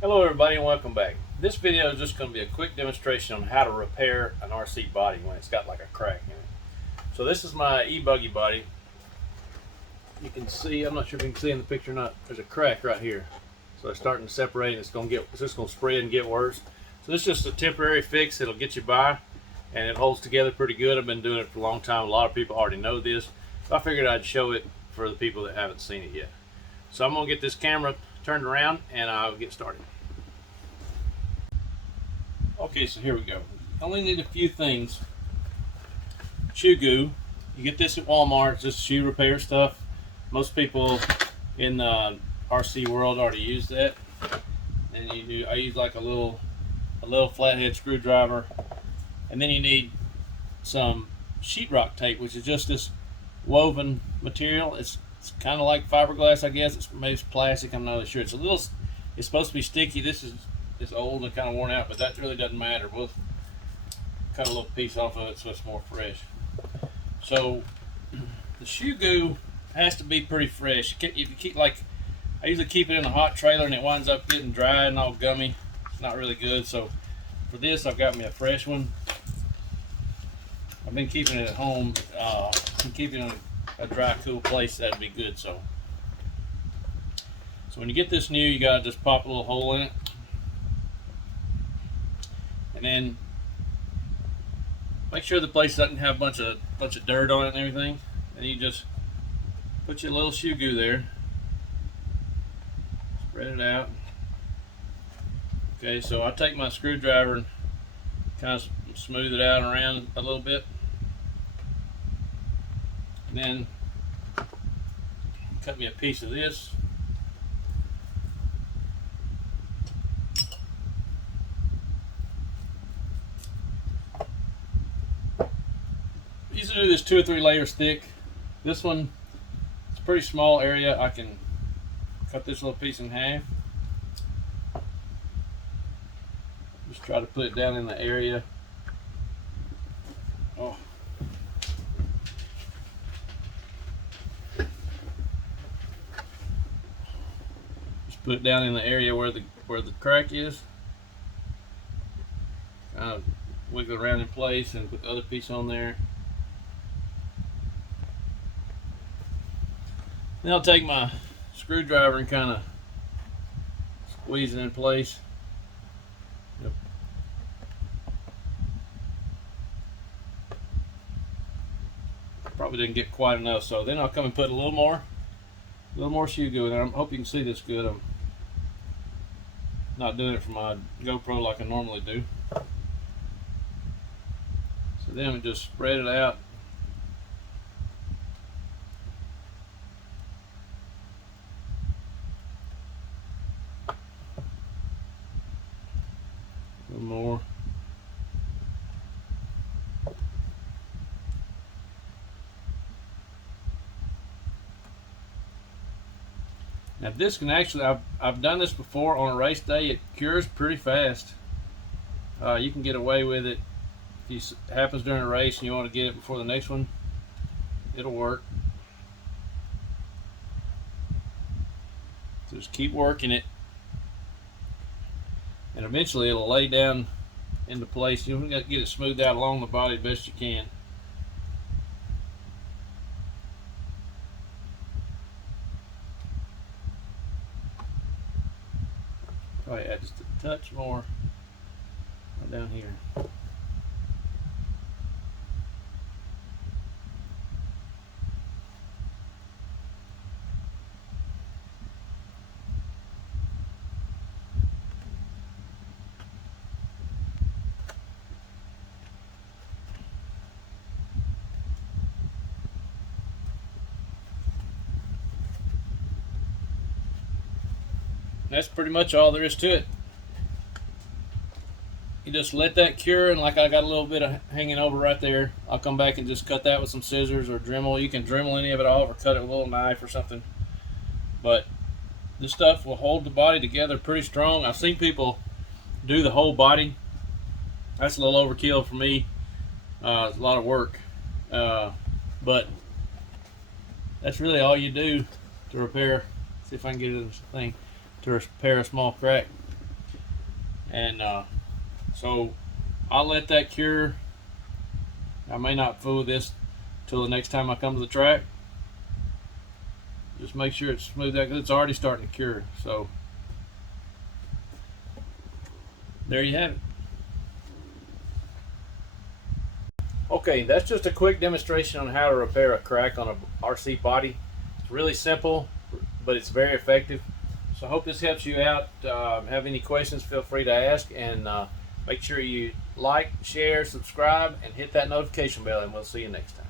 Hello everybody and welcome back. This video is just going to be a quick demonstration on how to repair an RC body when it's got like a crack in it. So this is my e-buggy body. You can see, I'm not sure if you can see in the picture or not, there's a crack right here. So it's starting to separate and it's just going to spread and get worse. So this is just a temporary fix. It'll get you by and it holds together pretty good. I've been doing it for a long time. A lot of people already know this. So I figured I'd show it for the people that haven't seen it yet. So I'm going to get this camera turned around and I'll get started. Okay, so here we go. Only need a few things. Shoe goo. You get this at Walmart. It's just shoe repair stuff. Most people in the RC world already use that. And I use like a little flathead screwdriver. And then you need some sheetrock tape, which is just this woven material. It's kind of like fiberglass, I guess. Maybe it's plastic. I'm not really sure. It's supposed to be sticky. This is old and kind of worn out, but that really doesn't matter. We'll cut a little piece off of it so it's more fresh. So the shoe goo has to be pretty fresh. If you keep, like, I usually keep it in a hot trailer and it winds up getting dry and all gummy. It's not really good. So for this, I've got me a fresh one. I've been keeping it at home. I'm keeping it in a dry, cool place. That'd be good. So when you get this new, you gotta just pop a little hole in it. And then make sure the place doesn't have a bunch of dirt on it and everything. And you just put your little shoe goo there. Spread it out. Okay, so I take my screwdriver and kind of smooth it out around a little bit. And then cut me a piece of this. Usually do this 2 or 3 layers thick. This one, it's a pretty small area. I can cut this little piece in half. Just try to put it down in the area. Oh. Just put it down in the area where the crack is. Kind of wiggle it around in place and put the other piece on there. Then I'll take my screwdriver and kind of squeeze it in place. Yep. Probably didn't get quite enough, so then I'll come and put a little more shoe goo in there. I hope you can see this good. I'm not doing it for my GoPro like I normally do. So then we just spread it out. A little more. Now this can actually, I've done this before on a race day. It cures pretty fast. You can get away with it if it happens during a race and you want to get it before the next one. It'll work. So just keep working it, and eventually it'll lay down into place. You've got to get it smoothed out along the body the best you can. Probably add just a touch more down here. That's pretty much all there is to it. You just let that cure, and like I got a little bit of hanging over right there, I'll come back and just cut that with some scissors or Dremel. You can Dremel any of it off or cut it with a little knife or something. But this stuff will hold the body together pretty strong. I've seen people do the whole body. That's a little overkill for me. It's a lot of work. But that's really all you do to repair. See if I can get it in this thing. To repair a small crack. And so I'll let that cure. I may not fool this till the next time I come to the track. Just make sure it's smooth out, because it's already starting to cure. So there you have it. Okay, that's just a quick demonstration on how to repair a crack on a RC body. It's really simple, but it's very effective. So I hope this helps you out. Have any questions, feel free to ask, and make sure you like, share, subscribe, and hit that notification bell, and we'll see you next time.